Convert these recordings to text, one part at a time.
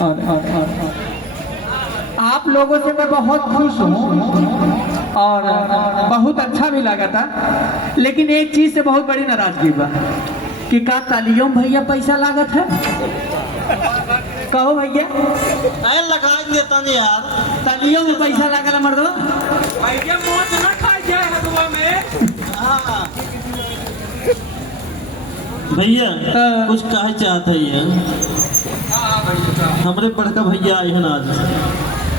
और आप लोगों से मैं बहुत खुश हूँ और बहुत अच्छा भी लगा था, लेकिन एक चीज से बहुत बड़ी नाराजगी बा कि का तालियों में भैया पैसा लागत है। कहो भैया लगा देता नहीं यार, तालियों में पैसा लागल मर्दो भैया मौज ना खा जाए हलवा में। हाँ। भैया कुछ कहे चाहते हैं हमारे बड़का भैया आए हैं आज।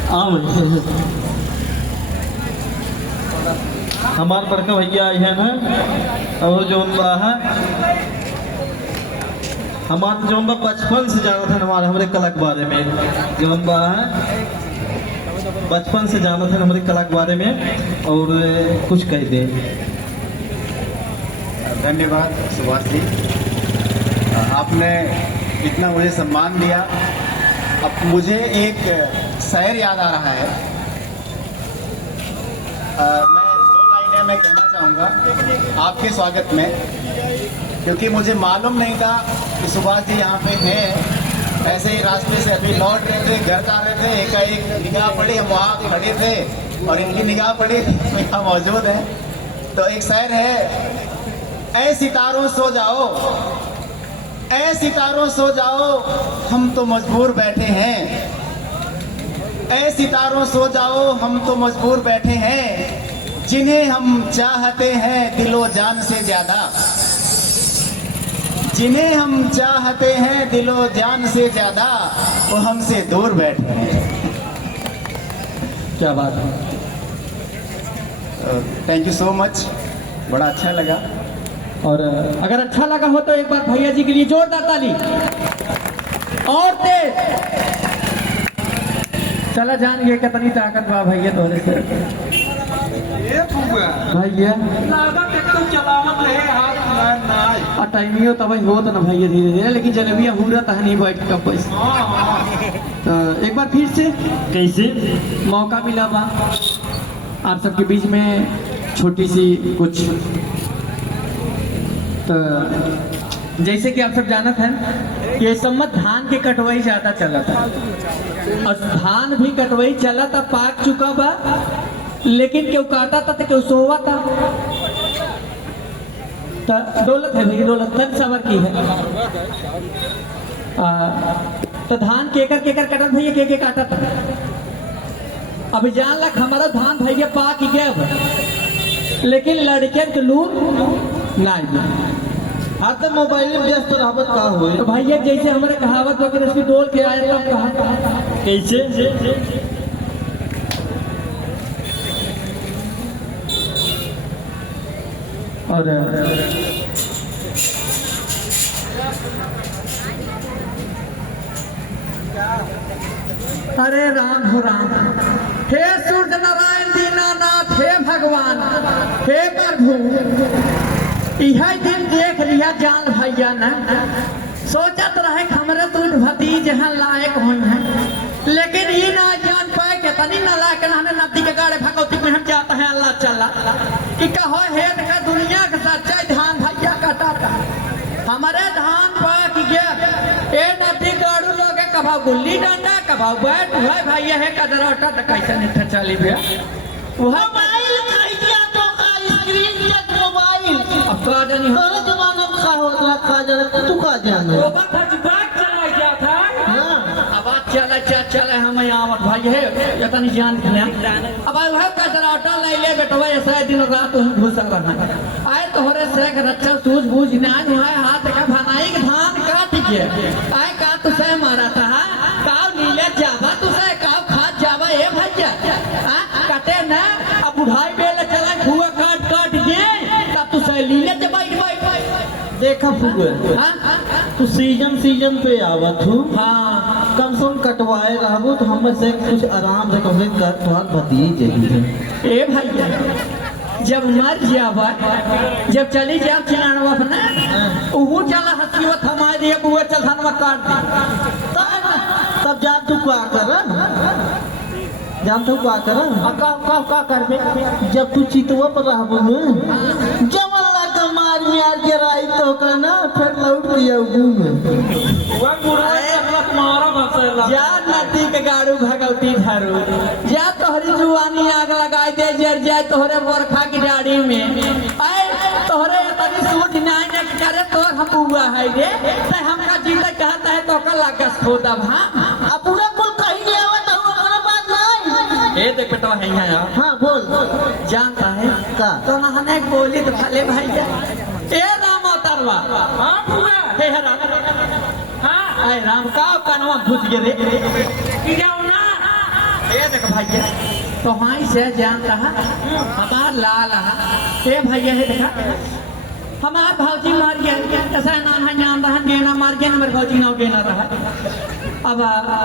हाँ भैया हमारे बड़का भैया आए हैं ना, और जो है हमारे जो बचपन से जाना था हमारे कला के बारे में, जो हम है बचपन से जाना था हमारे कला के बारे में, और कुछ कह दे। धन्यवाद सुभाष जी, आपने इतना मुझे सम्मान दिया। अब मुझे एक शायर याद आ रहा है, मैं 2 लाइनें मैं कहना चाहूँगा आपके स्वागत में, क्योंकि मुझे मालूम नहीं था कि सुभाष जी यहाँ पे हैं। ऐसे ही रास्ते से अभी लौट रहे थे, घर जा रहे थे, एकाएक निगाह पड़ी, हम वहाँ खड़े थे और इनकी निगाह पड़ी, यहाँ मौजूद है। तो एक शायर है, ऐ सितारों सो जाओ, ऐ सितारों सो जाओ, हम तो मजबूर बैठे हैं। ऐ सितारों सो जाओ, हम तो मजबूर बैठे हैं, जिन्हें हम चाहते हैं दिलो जान से ज्यादा, जिन्हें हम चाहते हैं दिलो जान से ज्यादा, वो हमसे दूर बैठे हैं। क्या बात है। थैंक यू सो मच, बड़ा अच्छा लगा। और अगर अच्छा लगा हो तो एक बार भैया जी के लिए जोरदार ताली और तेज। चला जान गए कितनी ताकत बा भैया तोहरे से। भैया लागत एक तो चलावत रहे हाथ ना टाइमियो तब होत ना भैया धीरे धीरे, लेकिन जलेबिया हुरा तह नहीं बैठ का पैसा। तो एक बार फिर से कैसे मौका मिला बा आप सबके बीच में छोटी सी कुछ, तो जैसे कि आप सब जानत हैं ये समय धान के कटवाई ज्यादा चला था, और धान भी कटवाई चला था, पाक चुका बा, लेकिन क्यों काटा था तो क्यों सोवा था। तो दौलत है भाई, दौलत तक सबर की है। तो धान केकर केकर कटत भैया, के काटा था। अभी जान लग हमारा धान भैया पाक गया, लेकिन लड़के के लूर नहीं। हाँ तो मोबाइल में व्यस्त रहबत का हुए तो भैया जैसे हमारे कहावत वगैरह इसकी डोल के आए तब कहा कैसे। और अरे राम हो राम, हे सूर्य नारायण दीनानाथ, हे भगवान, हे प्रभु, यह दिन देख लिया जान भैया न, सोचत रहे हमरे तू भतीज हैं लायक हुई हैं, लेकिन ये ना जान पाए कि तनी न लायक हमें नदी के गाड़े भगवती में हम जाते हैं अल्लाह चला कि कहो हे का दुनिया का सच्चाई धान भैया कटाता हमारे धान पाक गया। ए नदी गाड़ू लोग कभा गुल्ली डंडा कभा बैठ भाई भैया है कदरोटा तो कैसे नहीं चली भैया वह मोबाइल खरीदिया तो का स्क्रीन टच मोबाइल अब का जानी हो हर जमाना में का होता का जाने तू का जाने। वो वक्त बैग चला गया था। अब चला चला हम यहाँ भाई है या तनी जान दिया। अब वह कदरोटा ले ले बेटवा ऐसा दिन रात घुसा रहना आए तोहरे से रक्षा सूझ बूझ ना है हाथ का भनाई धान काट के आए का तुसे मारा था काव नीले जावा तुसे काव खाद जावा ए भैया कटे ना अब बुढ़ाई बेले चला हुआ काट काट के तब तुसे लीले जब देखा फुगे तू सीजन पे आवत हूँ। हाँ कम से कम कटवाए रहबो तो हम से कुछ आराम से कम कर तुहार भतीजे है। ए भैया जब मर जावा जब चली जाओ चिनानवा अपना वो चला हंसीवा थमा दिया बुआ चल धनवा काट दी तब जान तू क्या कर जान तू क्या कर का कर जब तू चितवा पर रहबो न जब अल्लाह का मार के राई तो करना फिर लौट दिया घूम वह बुढ़ा एक लख मारा बस रहेला जा नदी के गाड़ू भगवती धरू जा तोहरी जुआनी आग लगाई दे जर जाए तोहरे बरखा की डाड़ी में आए तोहरे तनी सूट नाई ने करे तो हम बुआ है रे ते हमका जीते कहता है तो का लागस खोदा हां अब पूरा कुल कहीं नहीं आवत हूँ हमारा बात नहीं। ए देख बेटा है यहाँ हाँ बोल जानता है का तो नहने बोली तो भले भैया ए राम अवतारवा हां पूरा हे हरा हां आए राम का कनवा घुस गए की जाओ ना ए देख भैया तो वहीं से जानता है हमार लाल है ए भैया है देखा हमार भौजी मार गया ऐसा नाम है नाम रहा गेना मार गया मेरे भौजी नाव गेना रहा अब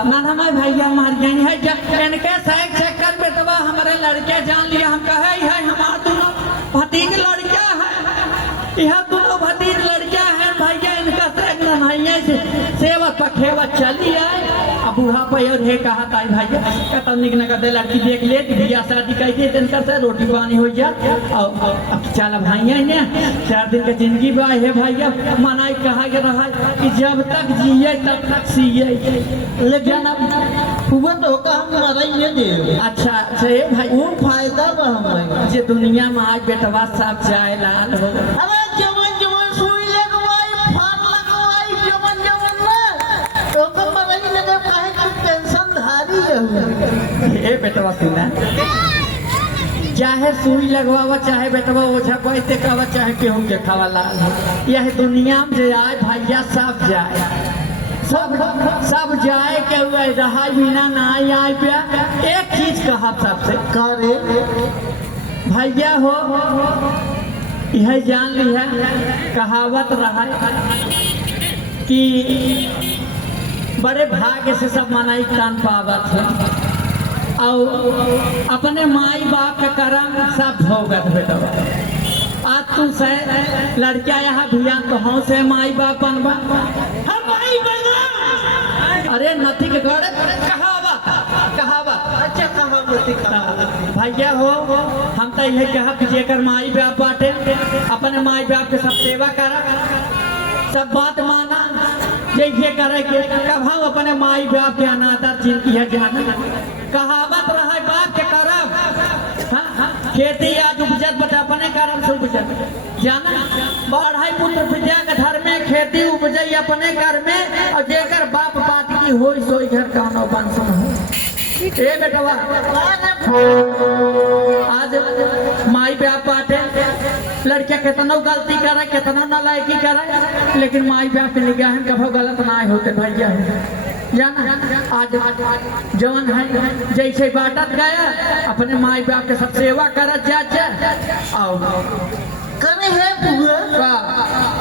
ना हमारे भैया मार गए है इनके सैक चक्कर पे तो हमारे लड़के जान लिया हम कहे है हमार दोनों भतीज लड़का है यह दोनों भतीज लड़का है भैया इनका सैक नहीं से सेवा पखेवा चली आए अब बूढ़ा पैर है कहा ताई भैया कतम निकने का दे लड़की देख ले बिया शादी कह के दिन करते रोटी पानी हो जा और अब चल भैया ने 4 दिन का जिंदगी बा है भैया मनाई कहा के रहा कि जब तक जिए तब तक सिए लेकिन अब हुआ तो का हम मराई नहीं दे अच्छा अच्छा ये भाई वो फायदा बा हमें जे दुनिया में आज बेटवा सब जाए लाल हो अरे जवन जवन सुई लगवाई फार लगवाई जवन जवन ना तो का मराई लगे काहे की टेंशन धारी है ए बेटवा सुना चाहे सुई लगवावा चाहे बेटवा ओझा कोइते कहवा चाहे केहू के खावा लाल यह दुनिया में जे आए भैया सब जाए सब जाए के हुए रहा बिना ना आए पे एक चीज कहा सबसे करे भैया हो यह जान ली है कहावत रहा कि बड़े भाग्य से सब मनाई कान पावत है और अपने माई बाप के करम सब भोगत बेटा आज तू से लड़किया यहाँ भिया तो हम से माई बाप बनबा हम माई बना अरे नथी के गड़े कहावत अच्छा कहावत भैया हो हम तो यही कहा कि जेकर माई बाप बाटे अपने माई बाप के सब सेवा करा सब बात माना जैसे करे के कब हम अपने माई बाप के अनादर जिनकी है जाना कहावत रहा बाप के करम खेती आज उपजत बता अपने करम से उपजत जाना बढ़ाई पुत्र विद्या के घर में खेती उपजई अपने घर में और जेकर बाप बात की होई सोई घर का नो बंस ए बेटवा आज माई बाप बाटे लड़कियां कितना गलती करे कितना नालायकी करे लेकिन माई बाप के निगाह में कभी गलत ना होते भैया जाना आज जवन है जैसे बाटत गया अपने माई बाप के सब सेवा करत जा आओ करे है बुआ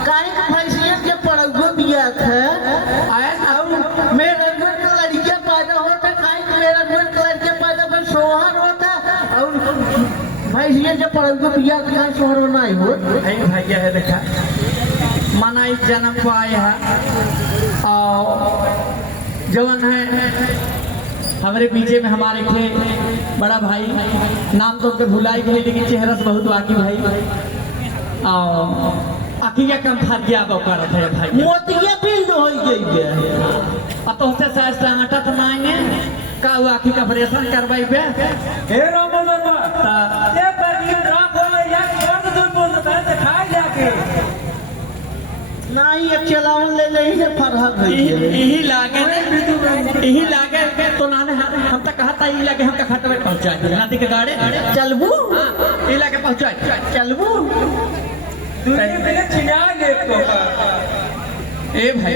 काहे के फैसले के पड़गो बिया था आए आओ मेरा घर का लड़कियां पैदा होता काहे के मेरा घर का लड़कियां पैदा पर सोहर होता और फैसले के पड़गो बिया का सोहर नहीं हो भैया है देखा मनाई जन्म पाए है और जवन है हमारे पीछे में हमारे थे बड़ा भाई नाम तो उनके भुलाई गए लेकिन चेहरा से बहुत बाकी भाई अकिया कम फर गया बकर थे भाई मोतिया बिल्ड हो गई है अब तो से सहज टाटा तो मांगे का वो आखी का ऑपरेशन करवाई पे हे रामोदरवा ये बड़ी राम बोले या कर दो बोलता है खाए जाके नहीं एक चलावन ले ले ही फरहत है यही लागे तो नाने हम तक कहा था यही लागे हम तक हटवे पहुंचाए नाती के गाड़े चलबू यही लागे पहुंचाए चलबू दुनिया में चिड़ा ले तो ए भाई